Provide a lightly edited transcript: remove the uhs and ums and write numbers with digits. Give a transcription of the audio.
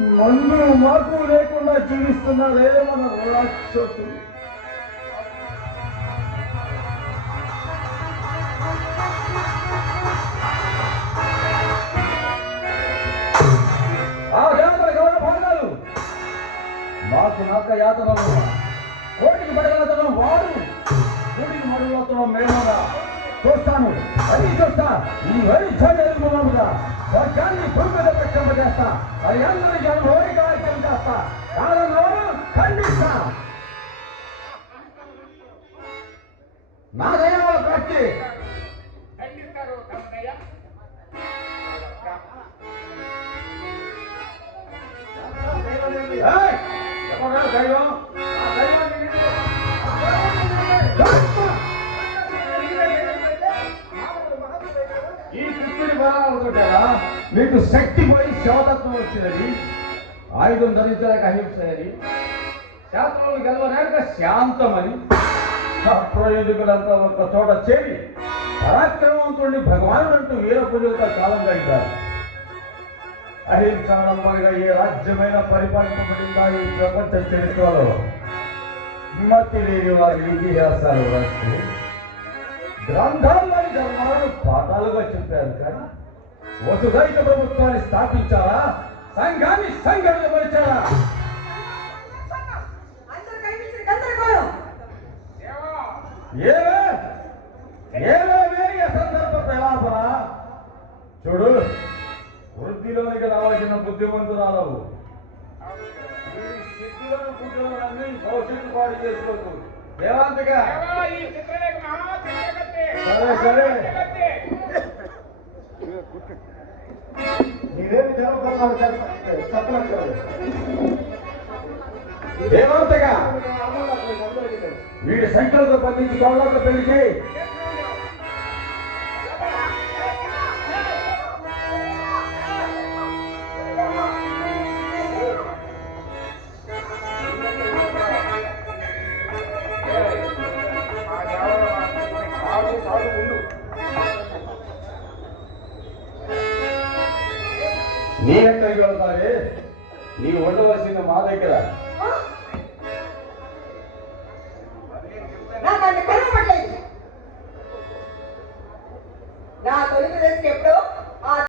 మందు మాకు లేకుండా జీవిస్తున్నారే మన రాక్షసులు. ఆ దేవతల గౌరవ భాగాలు మాకు నక్క యాతనలు, కోటికి పడగలతనం వాడు, కోటికి మడుగులతనం మేమగా చూస్తాను. అది చూస్తా ఈ వరి చదువుగా వర్గాన్ని పురుగు ప్రక్షంప చేస్తా. అది అందరి జన్మోడిగా ఐక్యం చేస్తా. కాదన్నవారు ఖండిస్తా. నా దయాల కట్టి దైవం ఈ కృష్ణుడి బలాలతోటేనా మీకు శక్తి పోయి శివతత్వం వచ్చినది. ఆయుధం ధరించలేక అహింస అని, శాస్త్రంలో గెలవలేక శాంతమని, అప్రయోజకులంతా ఒక చోట చేరి పరాక్రమవంతుడిని భగవానుడు అంటూ వీర పూజలతో కాలం గడిపారు. అహింసాడంబడిగా ఏ రాజ్యమైన పరిపాలింపబడిందా ఈ ప్రపంచ చరిత్రలో? మతి లేని వారి ఇతిహాసాలు రాస్తూ గ్రంథాల్లోని ధర్మాలను పాఠాలుగా చెప్పారు. కానీ వసుధైక ప్రభుత్వాన్ని స్థాపించారా? సంఘాన్ని సంఘటితపరిచారా? ఏమే సందర్భ ప్రలాపన చూడు. వృద్ధిలోనికి రావాల్సిన బుద్ధిమంతురాలవు. సిద్ధిలోని బుద్ధులను అన్ని భవిష్యత్తు పాటు చేసుకోవచ్చు. దేవాంతగా సరే సరే దేవాంతగా వీడి సంఖ్యలతో బంధించి గౌరవ పెళ్లికి నీ ఎక్కడికి వెళ్తావే? నీ ఉండవలసిన మా దగ్గర.